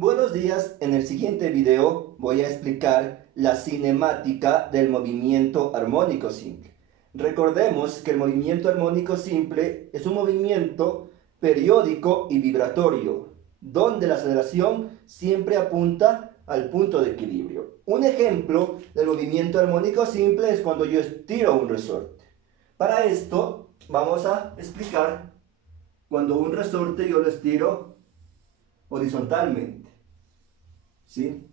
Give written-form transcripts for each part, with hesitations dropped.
Buenos días, en el siguiente video voy a explicar la cinemática del movimiento armónico simple. Recordemos que el movimiento armónico simple es un movimiento periódico y vibratorio, donde la aceleración siempre apunta al punto de equilibrio. Un ejemplo del movimiento armónico simple es cuando yo estiro un resorte. Para esto vamos a explicar cuando un resorte yo lo estiro horizontalmente. ¿Sí?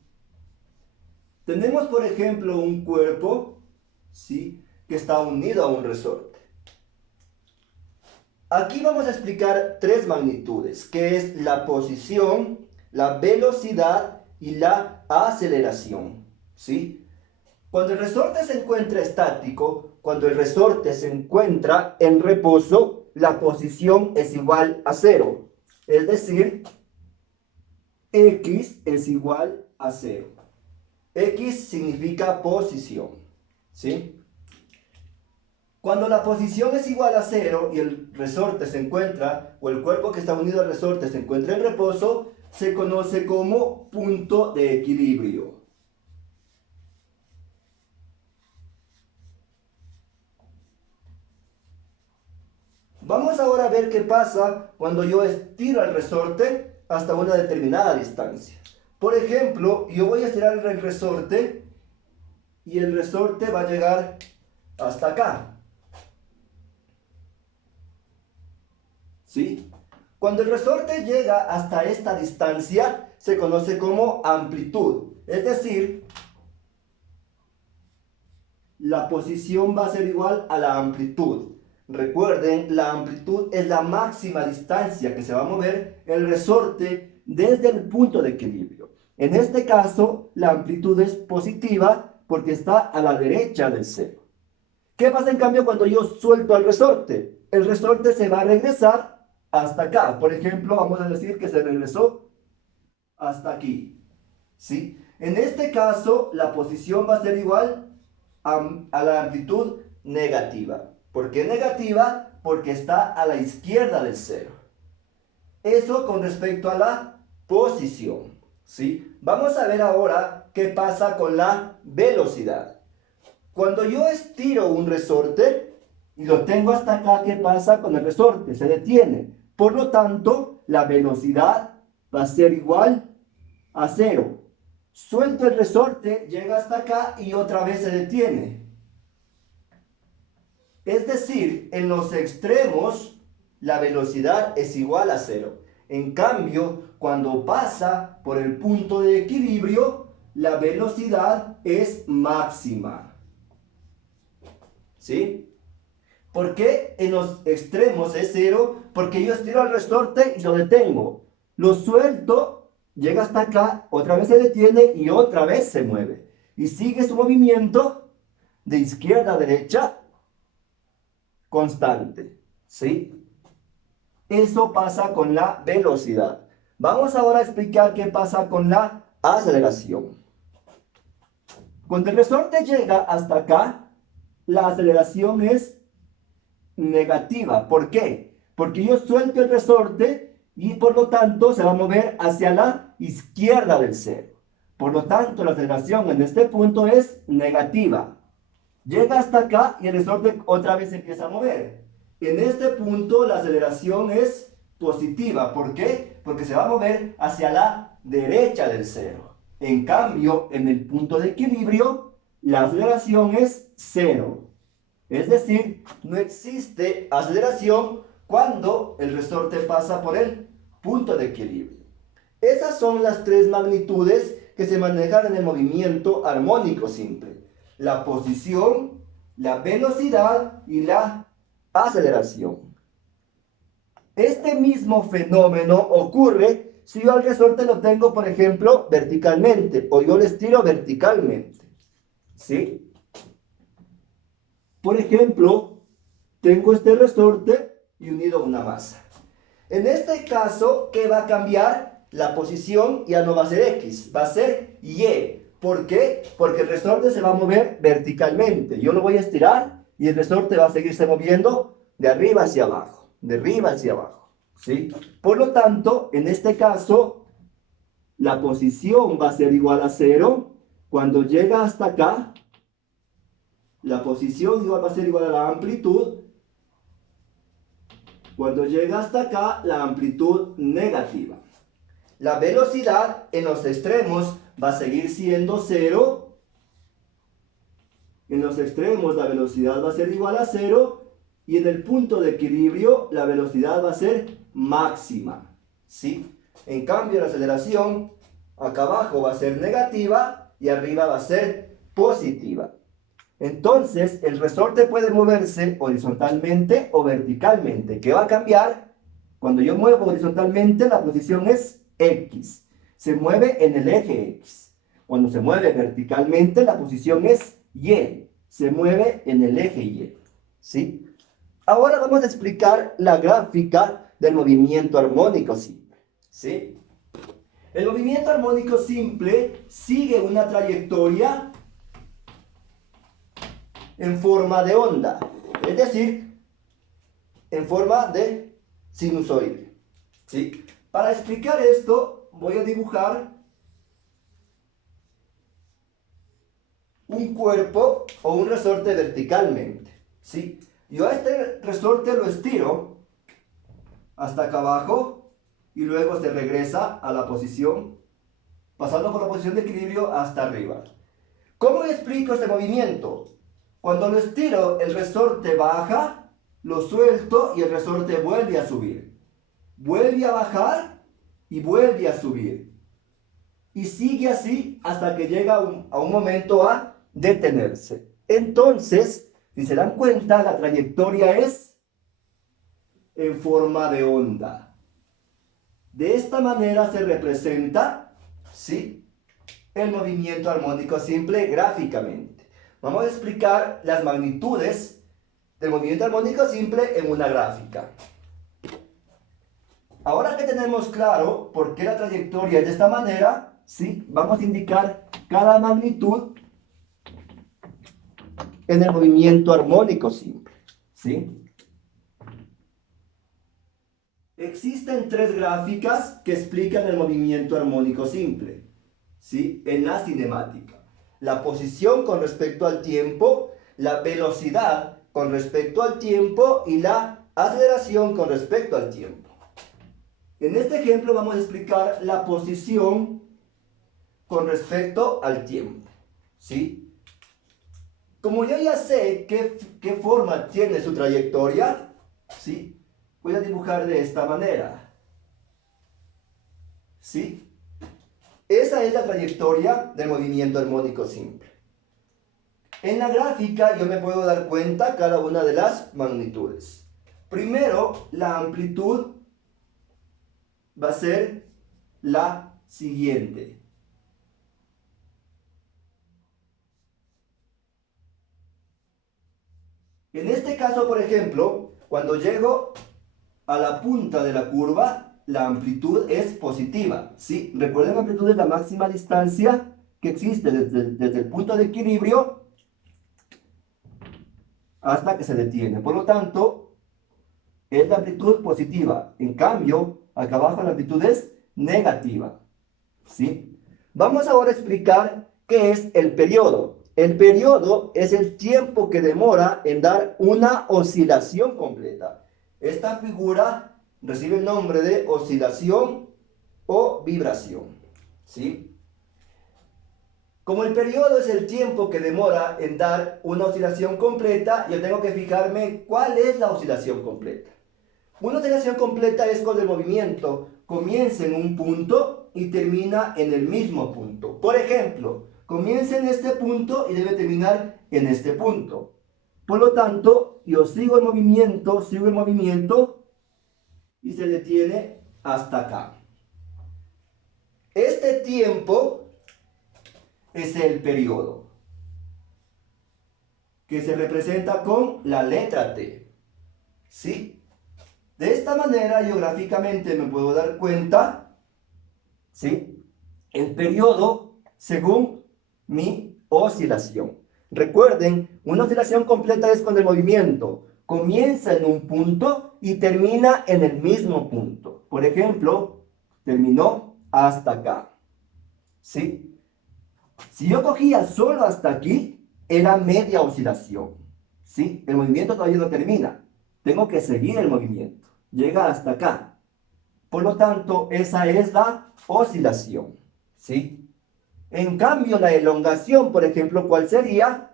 Tenemos, por ejemplo, un cuerpo, ¿sí?, que está unido a un resorte. Aquí vamos a explicar tres magnitudes, que es la posición, la velocidad y la aceleración. ¿Sí? Cuando el resorte se encuentra estático, cuando el resorte se encuentra en reposo, la posición es igual a 0. Es decir, X es igual a 0. X significa posición, ¿sí? Cuando la posición es igual a 0 y el resorte se encuentra, o el cuerpo que está unido al resorte se encuentra en reposo, se conoce como punto de equilibrio. Vamos ahora a ver qué pasa cuando yo estiro el resorte hasta una determinada distancia. Por ejemplo, yo voy a estirar el resorte y el resorte va a llegar hasta acá. ¿Sí? Cuando el resorte llega hasta esta distancia, se conoce como amplitud. Es decir, la posición va a ser igual a la amplitud. Recuerden, la amplitud es la máxima distancia que se va a mover el resorte desde el punto de equilibrio. En este caso, la amplitud es positiva porque está a la derecha del cero. ¿Qué pasa en cambio cuando yo suelto al resorte? El resorte se va a regresar hasta acá. Por ejemplo, vamos a decir que se regresó hasta aquí. ¿Sí? En este caso, la posición va a ser igual a la amplitud negativa. ¿Por qué negativa? Porque está a la izquierda del cero. Eso con respecto a la posición. ¿Sí? Vamos a ver ahora qué pasa con la velocidad. Cuando yo estiro un resorte y lo tengo hasta acá, ¿qué pasa con el resorte? Se detiene. Por lo tanto, la velocidad va a ser igual a 0. Suelto el resorte, llega hasta acá y otra vez se detiene. Es decir, en los extremos la velocidad es igual a 0. En cambio, cuando pasa por el punto de equilibrio, la velocidad es máxima. ¿Sí? ¿Por qué en los extremos es 0? Porque yo estiro el resorte y lo detengo. Lo suelto, llega hasta acá, otra vez se detiene y otra vez se mueve. Y sigue su movimiento de izquierda a derecha constante. ¿Sí? Eso pasa con la velocidad. Vamos ahora a explicar qué pasa con la aceleración. Cuando el resorte llega hasta acá, la aceleración es negativa. ¿Por qué? Porque yo suelto el resorte y por lo tanto se va a mover hacia la izquierda del cero. Por lo tanto, la aceleración en este punto es negativa. Llega hasta acá y el resorte otra vez empieza a mover. En este punto la aceleración es positiva. ¿Por qué? Porque se va a mover hacia la derecha del cero. En cambio, en el punto de equilibrio, la aceleración es 0. Es decir, no existe aceleración cuando el resorte pasa por el punto de equilibrio. Esas son las tres magnitudes que se manejan en el movimiento armónico simple: la posición, la velocidad y la aceleración. Este mismo fenómeno ocurre si yo al resorte lo tengo, por ejemplo, verticalmente, o yo lo estiro verticalmente. ¿Sí? Por ejemplo, tengo este resorte y unido a una masa. En este caso, ¿qué va a cambiar? La posición ya no va a ser X, va a ser Y. ¿Por qué? Porque el resorte se va a mover verticalmente. Yo lo voy a estirar y el resorte va a seguirse moviendo de arriba hacia abajo, de arriba hacia abajo. ¿Sí? Por lo tanto, en este caso, la posición va a ser igual a 0. Cuando llega hasta acá, la posición va a ser igual a la amplitud. Cuando llega hasta acá, la amplitud negativa. La velocidad en los extremos va a seguir siendo 0. En los extremos la velocidad va a ser igual a 0. Y en el punto de equilibrio la velocidad va a ser máxima. ¿Sí? En cambio la aceleración acá abajo va a ser negativa y arriba va a ser positiva. Entonces el resorte puede moverse horizontalmente o verticalmente. ¿Qué va a cambiar? Cuando yo muevo horizontalmente la posición es X. Se mueve en el eje X. Cuando se mueve verticalmente la posición es Y. Se mueve en el eje Y. ¿Sí? Ahora vamos a explicar la gráfica del movimiento armónico simple. ¿Sí? El movimiento armónico simple sigue una trayectoria en forma de onda, es decir, en forma de sinusoide. ¿Sí? Para explicar esto, voy a dibujar un cuerpo o un resorte verticalmente. ¿Sí? Yo a este resorte lo estiro hasta acá abajo y luego se regresa a la posición, pasando por la posición de equilibrio hasta arriba. ¿Cómo explico este movimiento? Cuando lo estiro, el resorte baja, lo suelto y el resorte vuelve a subir. Vuelve a bajar y vuelve a subir. Y sigue así hasta que llega a un momento a detenerse. Entonces, si se dan cuenta, la trayectoria es en forma de onda. De esta manera se representa, ¿sí?, el movimiento armónico simple gráficamente. Vamos a explicar las magnitudes del movimiento armónico simple en una gráfica. Ahora que tenemos claro por qué la trayectoria es de esta manera, ¿sí?, vamos a indicar cada magnitud en el movimiento armónico simple. ¿Sí? Existen tres gráficas que explican el movimiento armónico simple, ¿sí?, en la cinemática. La posición con respecto al tiempo, la velocidad con respecto al tiempo y la aceleración con respecto al tiempo. En este ejemplo vamos a explicar la posición con respecto al tiempo. ¿Sí? Como yo ya sé qué forma tiene su trayectoria, ¿sí?, voy a dibujar de esta manera. ¿Sí? Esa es la trayectoria del movimiento armónico simple. En la gráfica yo me puedo dar cuenta cada una de las magnitudes. Primero, la amplitud va a ser la siguiente. En este caso, por ejemplo, cuando llego a la punta de la curva, la amplitud es positiva. ¿Sí? Recuerden, la amplitud es la máxima distancia que existe desde el punto de equilibrio hasta que se detiene. Por lo tanto, es la amplitud positiva. En cambio, acá abajo la amplitud es negativa. ¿Sí? Vamos ahora a explicar qué es el periodo. El periodo es el tiempo que demora en dar una oscilación completa. Esta figura recibe el nombre de oscilación o vibración. ¿Sí? Como el periodo es el tiempo que demora en dar una oscilación completa, yo tengo que fijarme cuál es la oscilación completa. Una oscilación completa es cuando el movimiento comienza en un punto y termina en el mismo punto. Por ejemplo, comienza en este punto y debe terminar en este punto. Por lo tanto, yo sigo el movimiento y se detiene hasta acá. Este tiempo es el periodo, que se representa con la letra T. ¿Sí? De esta manera, yo gráficamente me puedo dar cuenta, ¿sí?, el periodo según mi oscilación. Recuerden, una oscilación completa es cuando el movimiento comienza en un punto y termina en el mismo punto. Por ejemplo, terminó hasta acá. ¿sí? Si yo cogía solo hasta aquí, era media oscilación, ¿sí? El movimiento todavía no termina. Tengo que seguir el movimiento. Llega hasta acá. Por lo tanto, esa es la oscilación, ¿sí? En cambio, la elongación, por ejemplo, ¿cuál sería?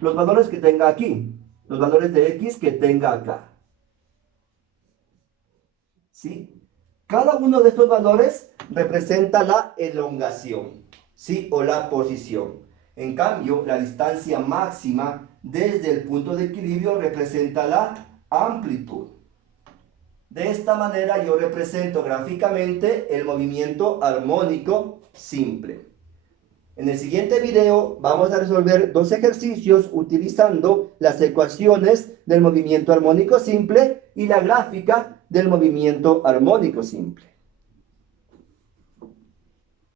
Los valores que tenga aquí. Los valores de X que tenga acá. ¿Sí? Cada uno de estos valores representa la elongación, ¿sí? O la posición. En cambio, la distancia máxima desde el punto de equilibrio representa la amplitud. De esta manera yo represento gráficamente el movimiento armónico simple. En el siguiente video vamos a resolver dos ejercicios utilizando las ecuaciones del movimiento armónico simple y la gráfica del movimiento armónico simple.